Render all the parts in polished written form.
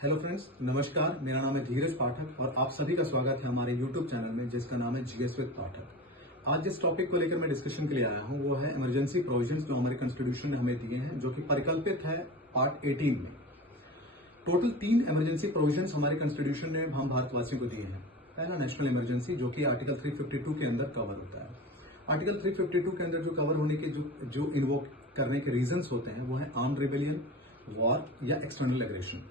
Hello friends, नमस्कार। मेरा नाम है धीरज पाठक और आप सभी का स्वागत है हमारे यूट्यूब चैनल में जिसका नाम है जीएस विद पाठक। आज जिस टॉपिक को लेकर मैं डिस्कशन के लिए आया हूं वो है इमरजेंसी प्रोविजंस जो हमारे कॉन्स्टिट्यूशन ने हमें दिए हैं, जो कि परिकल्पित है पार्ट 18 में। टोटल 3 इमरजेंसी प्रोविजंस हमारे कॉन्स्टिट्यूशन ने हम भारतवासियों को दिए हैं। पहला नेशनल इमरजेंसी, जो कि आर्टिकल 352 के अंदर कवर होता है। आर्टिकल 352 के अंदर जो कवर होने के जो इन्वोक करने के रीजंस होते हैं वो है आर्म्ड रिबेलियन, वॉर या एक्सटर्नल एग्रेशन।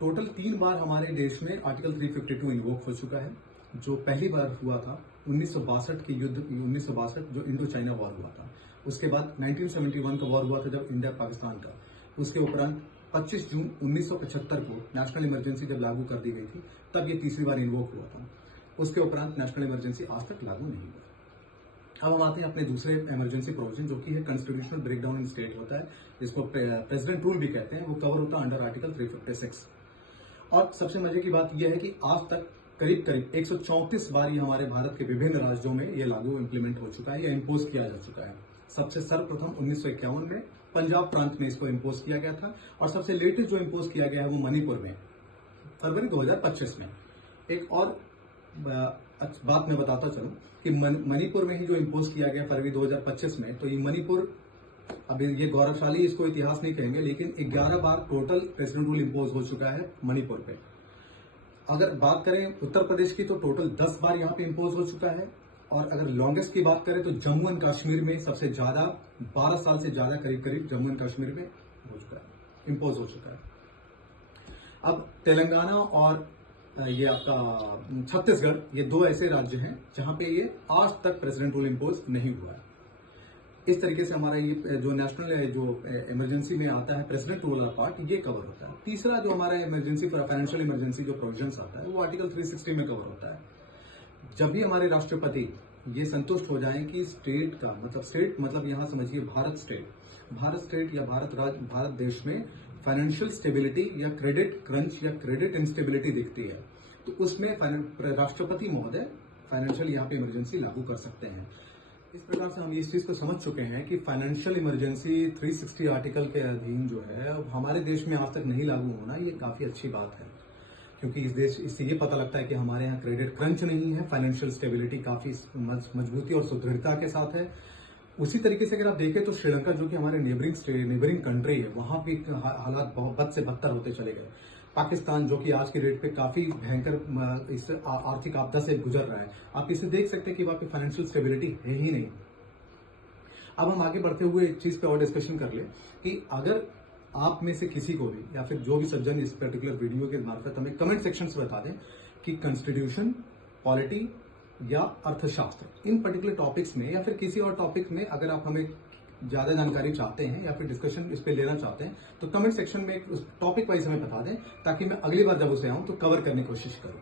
टोटल 3 बार हमारे देश में आर्टिकल 352 इन्वोक हो चुका है। जो पहली बार हुआ था 1962 के युद्ध 1962 जो इंडो चाइना वॉर हुआ था। उसके बाद 1971 का वॉर हुआ था जब इंडिया पाकिस्तान का। उसके उपरांत 25 जून 1975 को नेशनल इमरजेंसी जब लागू कर दी गई थी, तब ये तीसरी बार इन्वोक हुआ था। उसके उपरांत नेशनल इमरजेंसी आज तक लागू नहीं हुआ। अब हम आते हैं अपने दूसरे इमरजेंसी प्रोविजन, जो कि है कॉन्स्टिट्यूशनल ब्रेकडाउन इन स्टेट होता है, जिसको प्रेसिडेंट रूल भी कहते हैं। वो कवर होता है अंडर आर्टिकल 356। और सबसे मजे की बात यह है कि आज तक करीब 134 बार ये हमारे भारत के विभिन्न राज्यों में ये लागू इंप्लीमेंट हो चुका है या इम्पोज किया जा चुका है। सबसे सर्वप्रथम 1951 में पंजाब प्रांत में इसको इम्पोज किया गया था और सबसे लेटेस्ट जो इम्पोज किया गया है वो मणिपुर में फरवरी 2025 में। एक और बात मैं बताता चलूं कि मणिपुर में ही जो इम्पोज किया गया फरवरी 2025 में, तो ये मणिपुर, अब ये गौरवशाली इसको इतिहास नहीं कहेंगे, लेकिन 11 बार टोटल प्रेसिडेंट रूल इम्पोज हो चुका है मणिपुर पे। अगर बात करें उत्तर प्रदेश की तो टोटल 10 बार यहाँ पे इम्पोज हो चुका है। और अगर लॉन्गेस्ट की बात करें तो जम्मू एंड कश्मीर में सबसे ज्यादा 12 साल से ज्यादा करीब जम्मू एंड कश्मीर में हो चुका है, इम्पोज हो चुका है। अब तेलंगाना और ये आपका छत्तीसगढ़, ये 2 ऐसे राज्य हैं जहां पे ये आज तक प्रेसिडेंट रूल इम्पोज नहीं हुआ है। इस तरीके से हमारा ये जो नेशनल जो इमरजेंसी में आता है प्रेसिडेंट रूल वाला पार्ट, ये कवर होता है। तीसरा जो हमारा इमरजेंसी फाइनेंशियल इमरजेंसी जो प्रोविजंस आता है वो आर्टिकल 360 में कवर होता है। जब भी हमारे राष्ट्रपति ये संतुष्ट हो जाएं कि स्टेट का मतलब यहाँ समझिए भारत स्टेट या भारत देश में फाइनेंशियल स्टेबिलिटी या क्रेडिट क्रंच या क्रेडिट इंस्टेबिलिटी दिखती है, तो उसमें राष्ट्रपति महोदय फाइनेंशियल यहाँ पे इमरजेंसी लागू कर सकते हैं। इस प्रकार से हम इस चीज को समझ चुके हैं कि फाइनेंशियल इमरजेंसी 360 आर्टिकल के अधीन जो है अब हमारे देश में आज तक नहीं लागू होना, ये काफी अच्छी बात है, क्योंकि इससे ये पता लगता है कि हमारे यहाँ क्रेडिट क्रंच नहीं है, फाइनेंशियल स्टेबिलिटी काफी मजबूती और सुदृढ़ता के साथ है। उसी तरीके से अगर आप देखें तो श्रीलंका, जो कि हमारे नेबरिंग कंट्री है, वहां भी हालात बहुत बद से बदतर होते चले गए। पाकिस्तान, जो कि आज के डेट पे काफी भयंकर इस आर्थिक आपदा से गुजर रहा है, आप इसे देख सकते हैं कि वहां पे फाइनेंशियल स्टेबिलिटी है ही नहीं। अब हम आगे बढ़ते हुए एक चीज पे और डिस्कशन कर ले कि अगर आप में से किसी को भी या फिर जो भी सज्जन इस पर्टिकुलर वीडियो के मार्फत हमें कमेंट सेक्शन से बता दें कि कॉन्स्टिट्यूशन, पॉलिटी या अर्थशास्त्र, इन पर्टिकुलर टॉपिक्स में या फिर किसी और टॉपिक में अगर आप हमें ज्यादा जानकारी चाहते हैं या फिर डिस्कशन इस पे लेना चाहते हैं, तो कमेंट सेक्शन में उस टॉपिक वाइज हमें बता दें, ताकि मैं अगली बार जब उसे आऊं तो कवर करने की कोशिश करूं।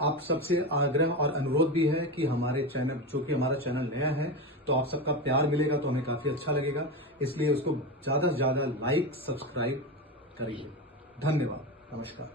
आप सबसे आग्रह और अनुरोध भी है कि हमारे चैनल, जो कि हमारा चैनल नया है, तो आप सबका प्यार मिलेगा तो हमें काफी अच्छा लगेगा, इसलिए उसको ज्यादा से ज्यादा लाइक, सब्सक्राइब करिए। धन्यवाद, नमस्कार।